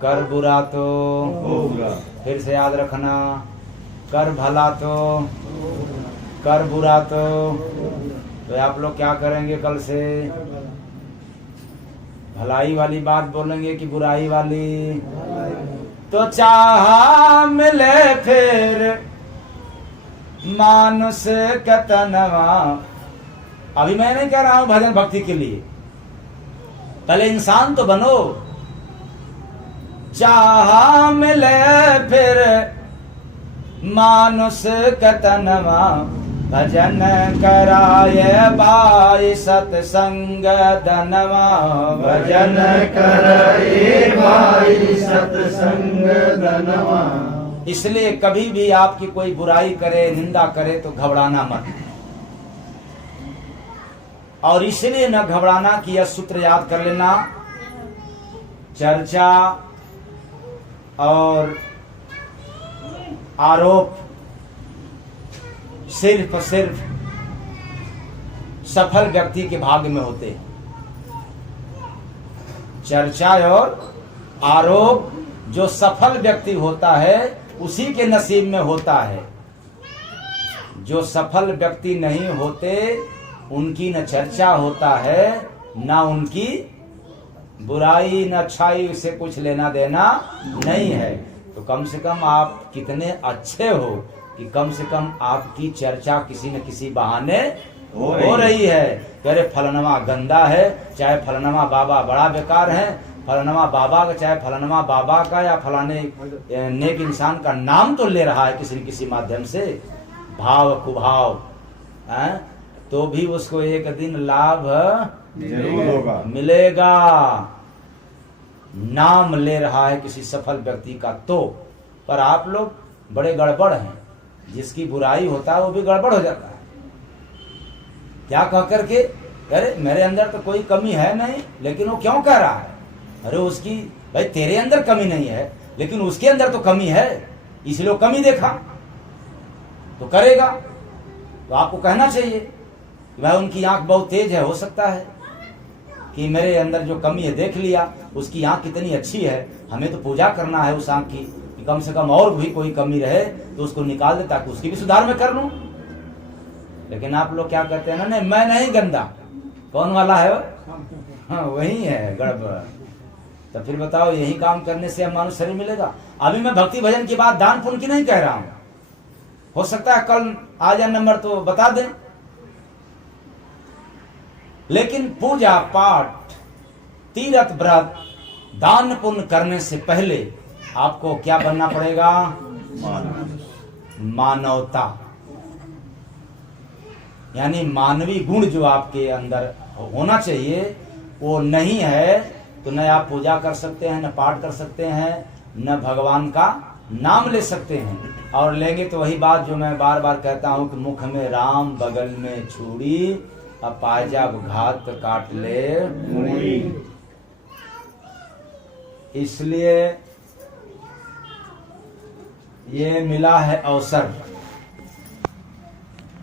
कर बुरा तो फिर से याद रखना, कर भला तो कर बुरा तो आप लोग क्या करेंगे? कल से भलाई वाली बात बोलेंगे कि बुराई वाली? तो चाहा मिले फिर मानुष कतनवा। अभी मैं नहीं कह रहा हूं भजन भक्ति के लिए, पहले इंसान तो बनो। चाहा मिले फिर मानुष कतनवा, भजन कराए भाई सत्संग धनवा। भजन कराए भाई सत्संग धनवा। इसलिए कभी भी आपकी कोई बुराई करे, निंदा करे तो घबराना मत। और इसलिए न घबराना कि यह सूत्र याद कर लेना, चर्चा और आरोप सिर्फ सफल व्यक्ति के भाग्य में होते हैं। चर्चा और आरोप जो सफल व्यक्ति होता है उसी के नसीब में होता है। जो सफल व्यक्ति नहीं होते उनकी न चर्चा होता है, न उनकी बुराई न अच्छाई से कुछ लेना देना नहीं है। तो कम से कम आप कितने अच्छे हो कि कम से कम आपकी चर्चा किसी न किसी बहाने हो रही है। अरे फलनवा गंदा है, चाहे फलनवा बाबा बड़ा बेकार है, फलनवा बाबा का, चाहे फलनवा बाबा का या फलाने नेक इंसान का नाम तो ले रहा है किसी न किसी माध्यम से, भाव कुभाव है, तो भी उसको एक दिन लाभ जरूर होगा, मिलेगा। नाम ले रहा है किसी सफल व्यक्ति का तो। पर आप लोग बड़े गड़बड़ हैं, जिसकी बुराई होता है वो भी गड़बड़ हो जाता है। क्या कह करके, अरे मेरे अंदर तो कोई कमी है नहीं, लेकिन वो क्यों कह रहा है? अरे उसकी, भाई तेरे अंदर कमी नहीं है लेकिन उसके अंदर तो कमी है, इसलिए वो कमी देखा तो करेगा। तो आपको कहना चाहिए कि भाई उनकी आंख बहुत तेज है, हो सकता है कि मेरे अंदर जो कमी है देख लिया, उसकी आंख कितनी अच्छी है, हमें तो पूजा करना है उस आंख की, कि कम से कम और भी कोई कमी रहे तो उसको निकाल दे ताकि उसकी भी सुधार में कर लूं। लेकिन आप लोग क्या कहते हैं ना, नहीं मैं नहीं गंदा, कौन वाला है वो? हाँ वही है गड़बड़। तो फिर बताओ, यही काम करने से मानुष शरीर मिलेगा? अभी मैं भक्ति भजन की बात दान पुण्य की नहीं कह रहा हूं, हो सकता है कल आ जाए नंबर तो बता दें। लेकिन पूजा पाठ तीर्थ व्रत दान पुण्य करने से पहले आपको क्या बनना पड़ेगा? मानवता, यानी मानवीय गुण जो आपके अंदर होना चाहिए वो नहीं है तो न आप पूजा कर सकते हैं, न पाठ कर सकते हैं, न भगवान का नाम ले सकते हैं। और लेंगे तो वही बात जो मैं बार बार कहता हूं कि मुख में राम बगल में छुरी, अब पायजाब घात काट ले मूड़ी। इसलिए ये मिला है अवसर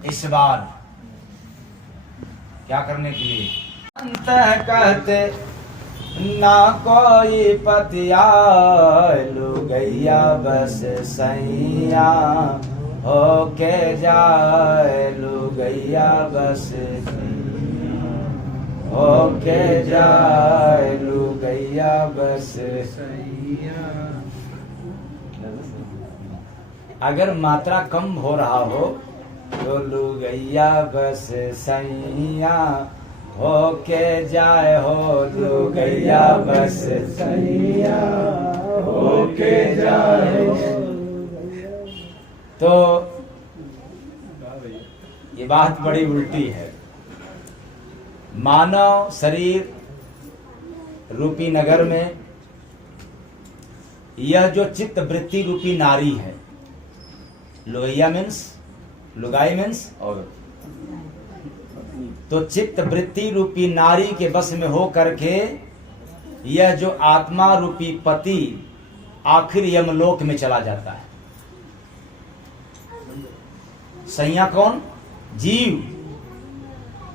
इस बार क्या करने के लिए। अंत कहते ना कोई पतिया लुगैया बस सैया होके जाए लुगैया बस होके जाए लुगैया बस। अगर मात्रा कम हो रहा हो तो लुगैया बस सैया होके जाए हो लुगैया बस सैया होके जाए। तो ये बात बड़ी उल्टी है। मानव शरीर रूपी नगर में यह जो चित्त वृत्ति रूपी नारी है, लुगैया मीन्स लुगाई मीन्स और तो चित्त वृत्ति रूपी नारी के बस में हो करके यह जो आत्मा रूपी पति आखिर यमलोक में चला जाता है। सैया कौन? जीव।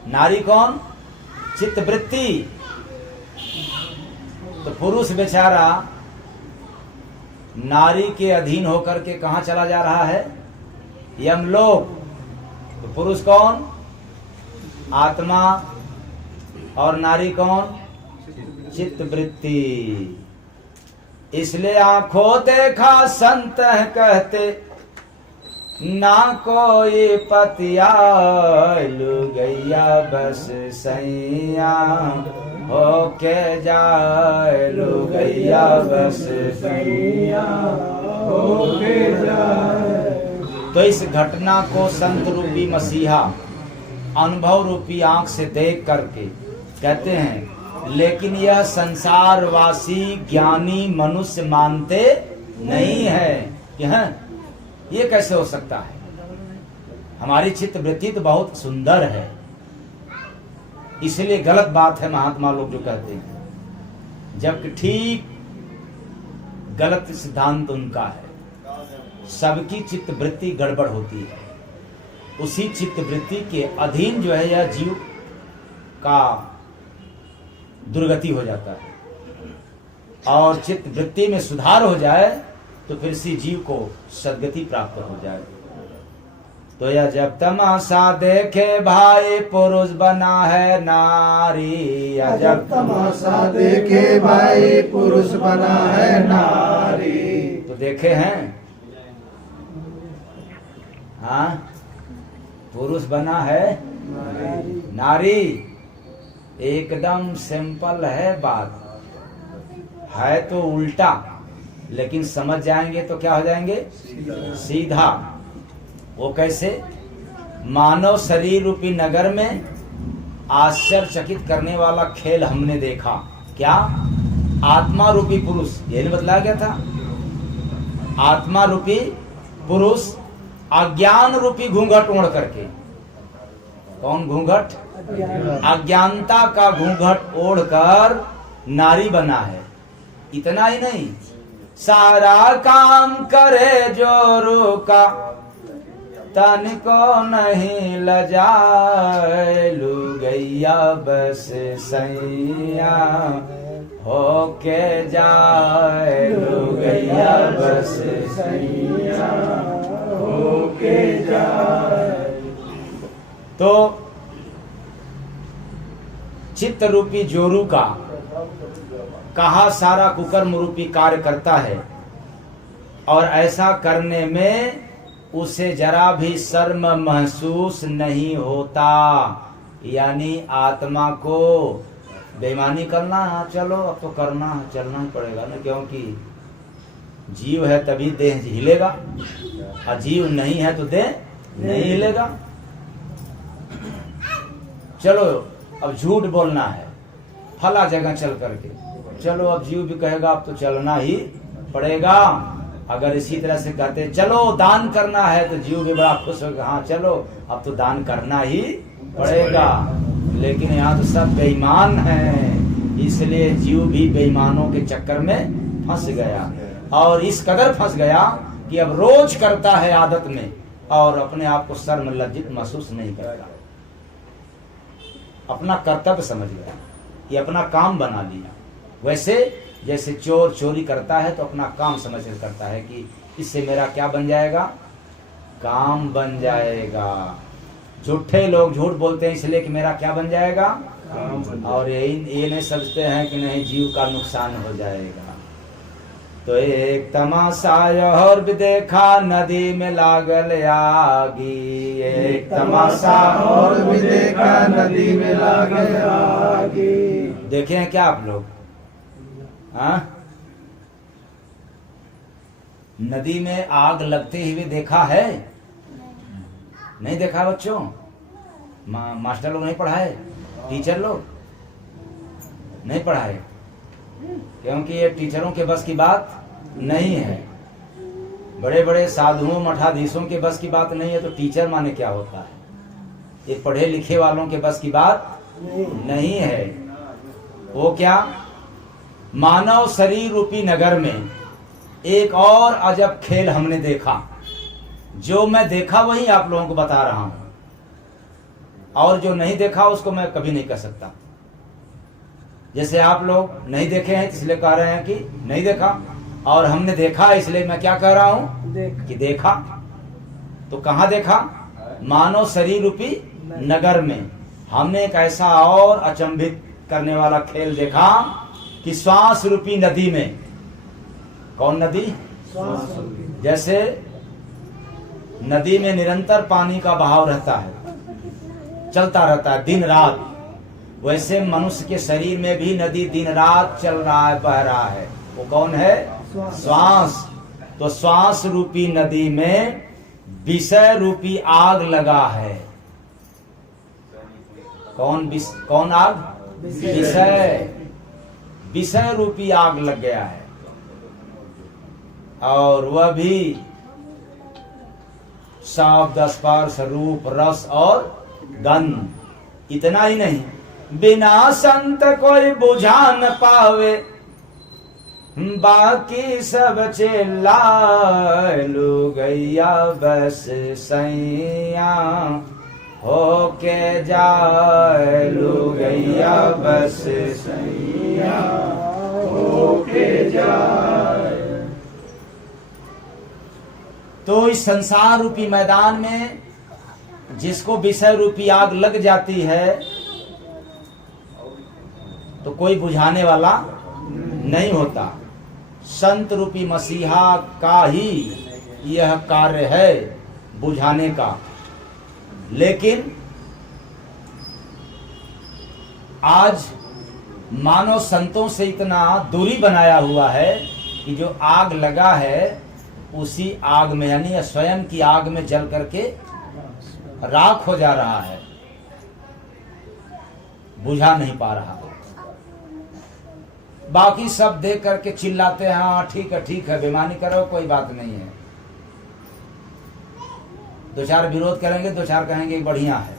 नारी कौन? चित्त वृत्ति। तो पुरुष बेचारा नारी के अधीन होकर के कहां चला जा रहा है? यमलोक। तो पुरुष कौन? आत्मा। और नारी कौन? चित्त वृत्ति। इसलिए आंखों देखा संत कहते ना कोई पतिया लुगैया बस सैया होके जाए लुगैया बस सैया होके जाए। तो इस घटना को संत रूपी मसीहा अनुभव रूपी आंख से देख करके कहते हैं, लेकिन यह संसारवासी ज्ञानी मनुष्य मानते नहीं है कि हैं ये कैसे हो सकता है। हमारी चित्त वृत्ति तो बहुत सुंदर है, इसलिए गलत बात है महात्मा लोग जो कहते हैं, जबकि ठीक गलत सिद्धांत उनका है। सबकी चित्त वृत्ति गड़बड़ होती है, उसी चित्त वृत्ति के अधीन जो है यह जीव का दुर्गति हो जाता है। और चित्त वृत्ति में सुधार हो जाए तो फिर इसी जीव को सद्गति प्राप्त हो जाए। तो यह जब तमाशा देखे भाई पुरुष बना है नारी, या जब तमाशा देखे भाई पुरुष बना है नारी। तो देखे हैं हाँ, पुरुष बना है नारी। एकदम सिंपल है बात, है तो उल्टा, लेकिन समझ जाएंगे तो क्या हो जाएंगे? सीधा। वो कैसे? मानव शरीर रूपी नगर में आश्चर्यचकित करने वाला खेल हमने देखा। क्या? आत्मा रूपी पुरुष, ये नहीं बतलाया गया था? आत्मा रूपी पुरुष अज्ञान रूपी घूंघट ओढ़ करके, कौन घूंघट? अज्ञानता का घूंघट ओढ़कर नारी बना है। इतना ही नहीं, सारा काम करे जो रुका तन को नहीं लजाए लुगैया बस सैया होके जाए लुगैया बस सैया होके जाए। तो चित्त रूपी जोरू का कहा सारा कुकर्म रूपी कार्य करता है, और ऐसा करने में उसे जरा भी शर्म महसूस नहीं होता। यानी आत्मा को बेईमानी करना, चलो अब तो करना चलना ही पड़ेगा ना, क्योंकि जीव है तभी देह हिलेगा, और जीव नहीं है तो देह नहीं हिलेगा। चलो अब झूठ बोलना है फला जगह चल करके, चलो अब जीव भी कहेगा अब तो चलना ही पड़ेगा। अगर इसी तरह से कहते चलो दान करना है तो जीव भी बड़ा खुश होगा, हाँ चलो अब तो दान करना ही पड़ेगा। लेकिन यहाँ तो सब बेईमान हैं, इसलिए जीव भी बेईमानों के चक्कर में फंस गया, और इस कदर फंस गया कि अब रोज करता है आदत में, और अपने आप को शर्म लज्जित महसूस नहीं करता। अपना कर्तव्य समझ गया कि अपना काम बना लिया, वैसे जैसे चोर चोरी करता है तो अपना काम समझ कर करता है कि इससे मेरा क्या बन जाएगा, काम बन जाएगा। झूठे लोग झूठ बोलते हैं इसलिए कि मेरा क्या बन जाएगा, और ये नहीं समझते हैं कि नहीं जीव का नुकसान हो जाएगा। तो एक तमाशा और भी देखा नदी में लागल आगी, एक तमाशा और भी देखा नदी में लागल आगी। देखे हैं क्या आप लोग? हाँ, नदी में आग लगते हुए देखा है? नहीं देखा बच्चों? मास्टर लोग नहीं पढ़ाए, टीचर लोग नहीं पढ़ाए, क्योंकि ये टीचरों के बस की बात नहीं है। बड़े बड़े साधुओं मठाधीशों के बस की बात नहीं है, तो टीचर माने क्या होता है? ये पढ़े लिखे वालों के बस की बात नहीं है। वो क्या, मानव शरीर रूपी नगर में एक और अजब खेल हमने देखा। जो मैं देखा वही आप लोगों को बता रहा हूं, और जो नहीं देखा उसको मैं कभी नहीं कह सकता। जैसे आप लोग नहीं देखे हैं इसलिए कह रहे हैं कि नहीं देखा, और हमने देखा इसलिए मैं क्या कह रहा हूं कि देखा। तो कहां देखा? मानव शरीर रूपी नगर में हमने एक ऐसा और अचंभित करने वाला खेल देखा कि श्वास रूपी नदी में, कौन नदी? जैसे नदी में निरंतर पानी का बहाव रहता है, चलता रहता है दिन रात, वैसे मनुष्य के शरीर में भी नदी दिन रात चल रहा है, बह रहा है। वो कौन है? श्वास। तो श्वास रूपी नदी में विषय रूपी आग लगा है। कौन आग? विषय। विषय रूपी आग लग गया है, और वह भी शब्द, स्पर्श, रूप, रस और गंध। इतना ही नहीं, बिना संत कोई बुझा न पावे, बाकी सब चिल्लाए लो गैया बस सैया होके जाए, लो गैया बस सैया होके जाए। तो इस संसार रूपी मैदान में जिसको विषय रूपी आग लग जाती है तो कोई बुझाने वाला नहीं होता। संत रूपी मसीहा का ही यह कार्य है बुझाने का। लेकिन आज मानव संतों से इतना दूरी बनाया हुआ है कि जो आग लगा है उसी आग में, यानी स्वयं की आग में जल करके राख हो जा रहा है, बुझा नहीं पा रहा। बाकी सब देख करके चिल्लाते हैं, हाँ ठीक है बेईमानी करो, कोई बात नहीं है। दो चार विरोध करेंगे, दो चार कहेंगे बढ़िया है।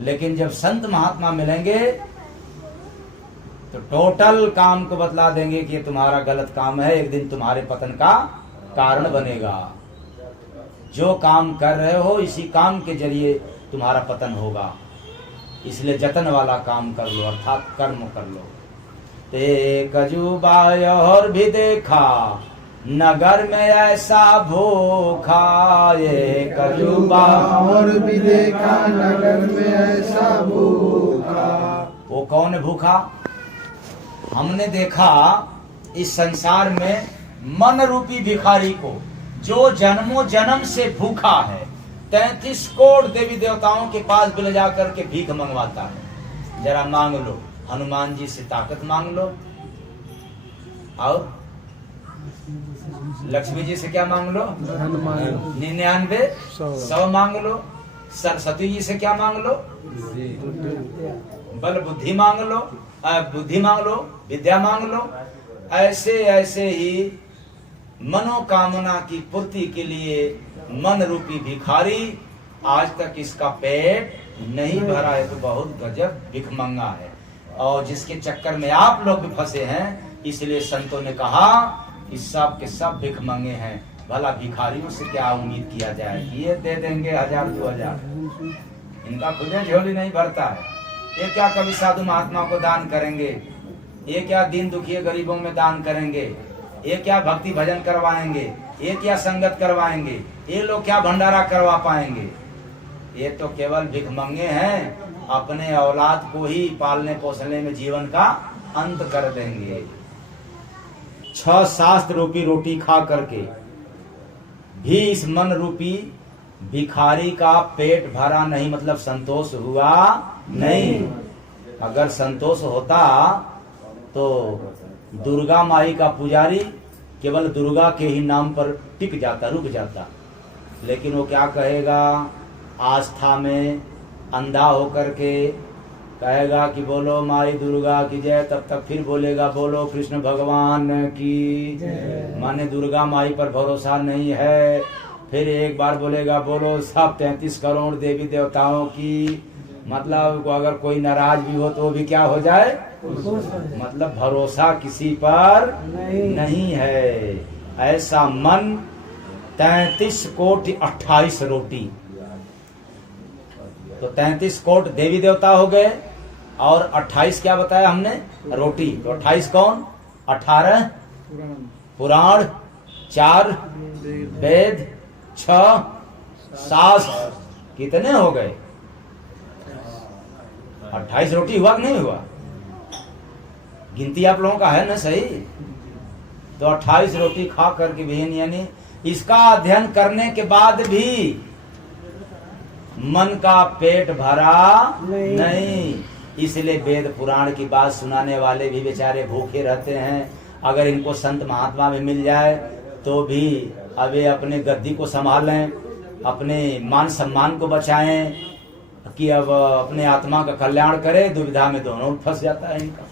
लेकिन जब संत महात्मा मिलेंगे तो टोटल काम को बतला देंगे कि ये तुम्हारा गलत काम है, एक दिन तुम्हारे पतन का कारण बनेगा। जो काम कर रहे हो इसी काम के जरिए तुम्हारा पतन होगा, इसलिए जतन वाला काम कर लो, अर्थात कर्म कर लो। ते कजुबा और भी देखा नगर में ऐसा भूखा, ये कजुबा और भी देखा नगर में ऐसा भूखा। वो कौन है भूखा? हमने देखा इस संसार में मन रूपी भिखारी को, जो जन्मों जन्म से भूखा है, 33 करोड़ देवी देवताओं के पास भी ले जाकर के भीख मंगवाता है। जरा मांग लो, हनुमान जी से ताकत मांग लो, और लक्ष्मी जी से क्या मांग लो? 99 100 मांग लो। सरस्वती जी से क्या मांग लो? बल बुद्धि मांग लो, बुद्धि मांग लो, विद्या मांग लो। ऐसे ऐसे ही मनोकामना की पूर्ति के लिए मन रूपी भिखारी आज तक इसका पेट नहीं भरा है, तो बहुत गजब भिखमंगा है। और जिसके चक्कर में आप लोग भी फंसे हैं, इसलिए संतों ने कहा कि सब के सब भिखमंगे हैं। भला भिखारियों से क्या उम्मीद किया जाए कि ये दे देंगे 1000 2000, इनका खुद झोली नहीं भरता है। ये क्या कभी साधु महात्मा को दान करेंगे, ये क्या दीन दुखिए गरीबों में दान करेंगे, ये क्या भक्ति भजन करवाएंगे, ये क्या संगत करवाएंगे, ये लोग क्या भंडारा करवा पाएंगे। ये तो केवल भिखमंगे हैं, अपने औलाद को ही पालने पोसने में जीवन का अंत कर देंगे। 6 शास्त्र रूपी रोटी खा करके भी इस मन रूपी भिखारी का पेट भरा नहीं, मतलब संतोष हुआ नहीं। अगर संतोष होता तो दुर्गा माई का पुजारी केवल दुर्गा के ही नाम पर टिक जाता, रुक जाता। लेकिन वो क्या कहेगा, आस्था में अंधा होकर के कहेगा कि बोलो माई दुर्गा की जय, तब तक फिर बोलेगा बोलो कृष्ण भगवान की जय। माने दुर्गा माई पर भरोसा नहीं है, फिर एक बार बोलेगा बोलो सब 33 करोड़ देवी देवताओं की। मतलब अगर कोई नाराज भी हो तो वो भी क्या हो जाए, मतलब भरोसा किसी पर नहीं है। ऐसा मन 33 कोटि 28 रोटी, तो 33 कोट देवी देवता हो गए और 28 क्या बताया हमने, रोटी। तो 28 कौन, 18 पुराण, 4 वेद, 6 शास्त्र, कितने हो गए, 28 रोटी हुआ कि नहीं हुआ। गिनती आप लोगों का है ना सही। तो 28 रोटी खा करके भी, यानी इसका अध्ययन करने के बाद भी मन का पेट भरा नहीं। इसलिए वेद पुराण की बात सुनाने वाले भी बेचारे भूखे रहते हैं। अगर इनको संत महात्मा भी मिल जाए तो भी अब ये अपने गद्दी को संभालें, अपने मान सम्मान को बचाएं कि अब अपने आत्मा का कल्याण करे, दुविधा में दोनों फंस जाता है इनका।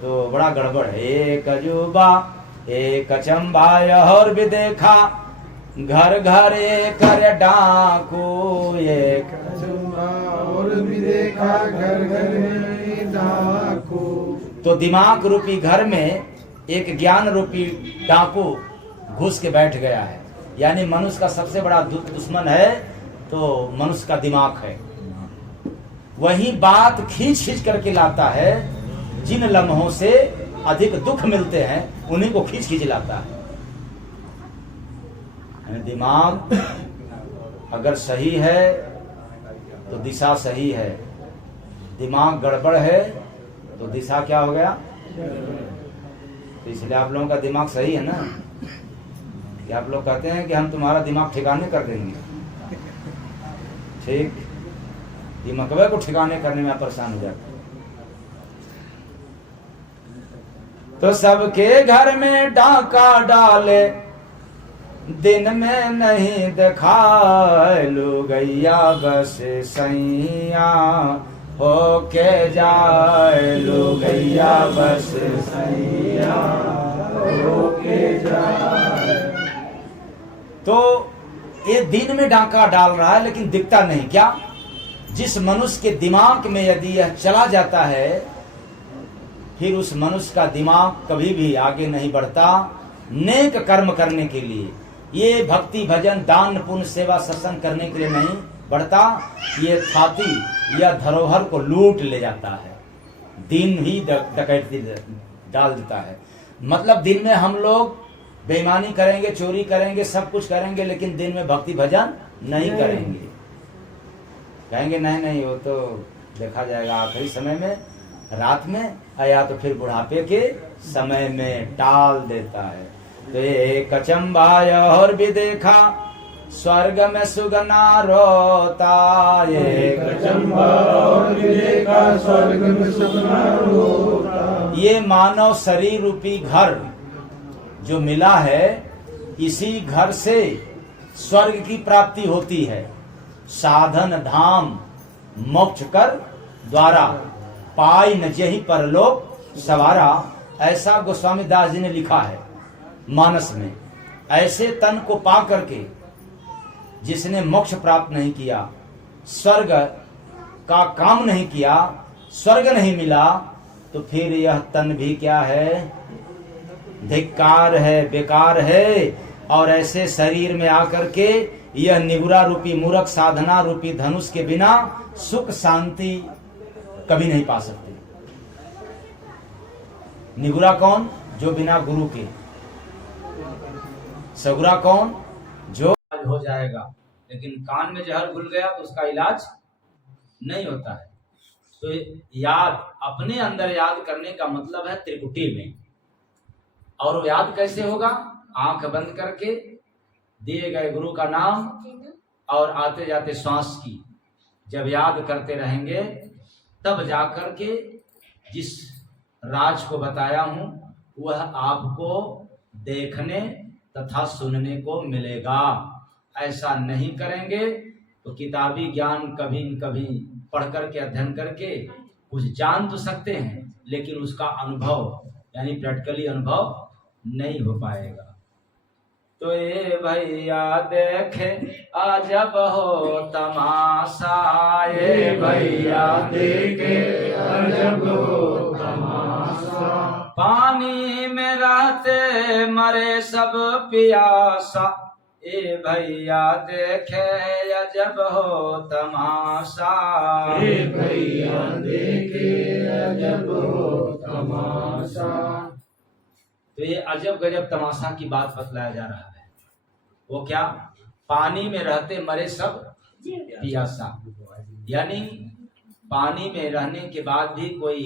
तो बड़ा गड़बड़ है। एक अजूबा एक अचंबा और भी देखा, घर घर कर डाकू, एक और भी देखा घर घर में डाकू। तो दिमाग रूपी घर में एक ज्ञान रूपी डाकू घुस के बैठ गया है। यानी मनुष्य का सबसे बड़ा दुश्मन है तो मनुष्य का दिमाग है। वही बात खींच खींच करके लाता है। जिन लम्हों से अधिक दुख मिलते हैं उन्हीं को खींच खींच लाता है। दिमाग अगर सही है तो दिशा सही है, दिमाग गड़बड़ है तो दिशा क्या हो गया। तो इसलिए आप लोगों का दिमाग सही है ना, कि आप लोग कहते हैं कि हम तुम्हारा दिमाग ठिकाने कर देंगे। ठीक, दिमाग को ठिकाने करने में परेशान हो जाते। तो सबके घर में डाका डाले, दिन में नहीं दिखाए, लो गैया बस सैया होके जाए, लो गैया बस सैया होके जाए। तो ये दिन में डाका डाल रहा है लेकिन दिखता नहीं। क्या, जिस मनुष्य के दिमाग में यदि यह चला जाता है फिर उस मनुष्य का दिमाग कभी भी आगे नहीं बढ़ता नेक कर्म करने के लिए। ये भक्ति भजन दान पुण्य सेवा सत्संग करने के लिए नहीं बढ़ता, ये थाती या धरोहर को लूट ले जाता है, दिन ही डकैती डाल देता है। मतलब दिन में हम लोग बेईमानी करेंगे, चोरी करेंगे, सब कुछ करेंगे, लेकिन दिन में भक्ति भजन नहीं करेंगे। कहेंगे नहीं नहीं वो तो देखा जाएगा आखिरी समय में, रात में, या तो फिर बुढ़ापे के समय में टाल देता है। तो एक अचंबा और भी देखा, स्वर्ग में सुगना रोता, एक अचंबा और भी देखा, स्वर्ग में सुगना रोता। ये मानव शरीर रूपी घर जो मिला है, इसी घर से स्वर्ग की प्राप्ति होती है। साधन धाम मोक्ष कर द्वारा पाई न जेहि परलोक सवारा, ऐसा गोस्वामी दास जी ने लिखा है मानस में। ऐसे तन को पा करके जिसने मोक्ष प्राप्त नहीं किया, स्वर्ग का काम नहीं किया, स्वर्ग नहीं मिला, तो फिर यह तन भी क्या है, धिक्कार है, बेकार है। और ऐसे शरीर में आकर के यह निगुरा रूपी मूर्ख साधना रूपी धनुष के बिना सुख शांति कभी नहीं पा सकते। निगुरा कौन? जो बिना गुरु के। सगुरा कौन? जो हो जाएगा, लेकिन कान में जहर घुल गया तो उसका इलाज नहीं होता है। तो याद अपने अंदर याद करने का मतलब है त्रिकुटी में। और वो याद कैसे होगा? आंख बंद करके दिए गए गुरु का नाम और आते जाते श्वास की जब याद करते रहेंगे तब जाकर के जिस राज को बताया हूं वह आपको देखने तथा सुनने को मिलेगा। ऐसा नहीं करेंगे तो किताबी ज्ञान कभी न कभी पढ़ करके अध्ययन करके कुछ जान तो सकते हैं, लेकिन उसका अनुभव यानी प्रैक्टिकली अनुभव नहीं हो पाएगा। तो ये भैया देखे अजब हो तमाशा, ये भैया देखे अजब हो तमाशा, पानी में रहते मरे सब पियासा, ए भैया देखे अजब हो तमाशा, ए भैया देखे अजब हो तमाशा। तो ये अजब गजब तमाशा की बात बतलाया जा रहा है। वो क्या? पानी में रहते मरे सब पियासा, यानी पानी में रहने के बाद भी कोई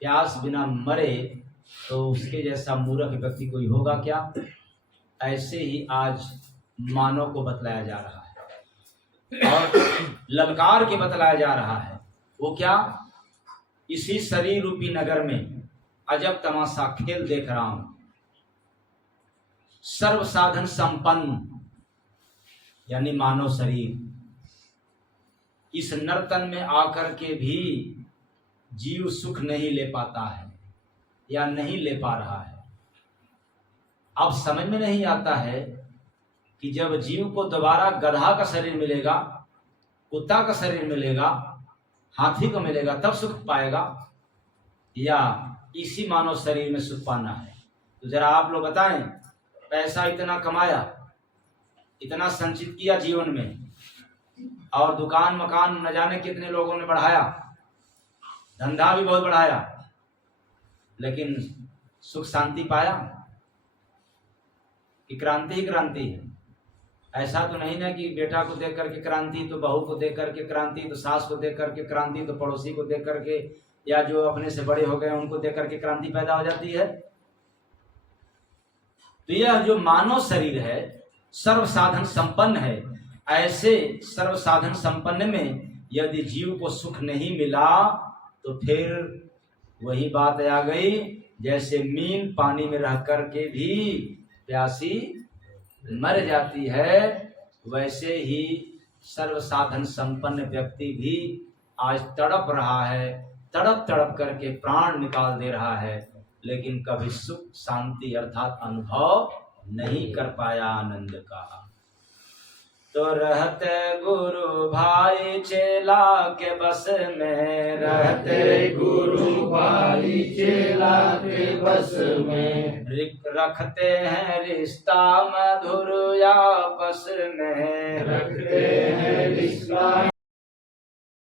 प्यास बिना मरे तो उसके जैसा मूर्ख व्यक्ति कोई होगा क्या? ऐसे ही आज मानव को बतलाया जा रहा है और ललकार के बतलाया जा रहा है। वो क्या? इसी शरीर रूपी नगर में अजब तमाशा खेल देख रहा हूं। सर्व साधन संपन्न यानी मानव शरीर, इस नर्तन में आकर के भी जीव सुख नहीं ले पाता है या नहीं ले पा रहा है। अब समझ में नहीं आता है कि जब जीव को दोबारा गधा का शरीर मिलेगा, कुत्ता का शरीर मिलेगा, हाथी को मिलेगा, तब सुख पाएगा या इसी मानव शरीर में सुख पाना है? तो जरा आप लोग बताएं, पैसा इतना कमाया, इतना संचित किया जीवन में, और दुकान मकान न जाने कितने लोगों ने बढ़ाया, धंधा भी बहुत बढ़ाया, लेकिन सुख शांति पाया कि क्रांति ही क्रांति है? ऐसा तो नहीं ना कि बेटा को देख करके क्रांति, तो बहू को देख करके क्रांति, तो सास को देख करके क्रांति, तो पड़ोसी को देख करके या जो अपने से बड़े हो गए उनको देख करके क्रांति पैदा हो जाती है। तो यह जो मानव शरीर है सर्व साधन संपन्न है। ऐसे सर्व साधन संपन्न में यदि जीव को सुख नहीं मिला तो फिर वही बात आ गई, जैसे मीन पानी में रह करके भी प्यासी मर जाती है, वैसे ही सर्व साधन संपन्न व्यक्ति भी आज तड़प रहा है, तड़प तड़प करके प्राण निकाल दे रहा है, लेकिन कभी सुख शांति अर्थात अनुभव नहीं कर पाया आनंद का। तो रहते गुरु भाई चेला के बस में, रहते गुरु भाई चेला के बस में, रखते हैं रिश्ता मधुर आपस में, रखते हैं रिश्ता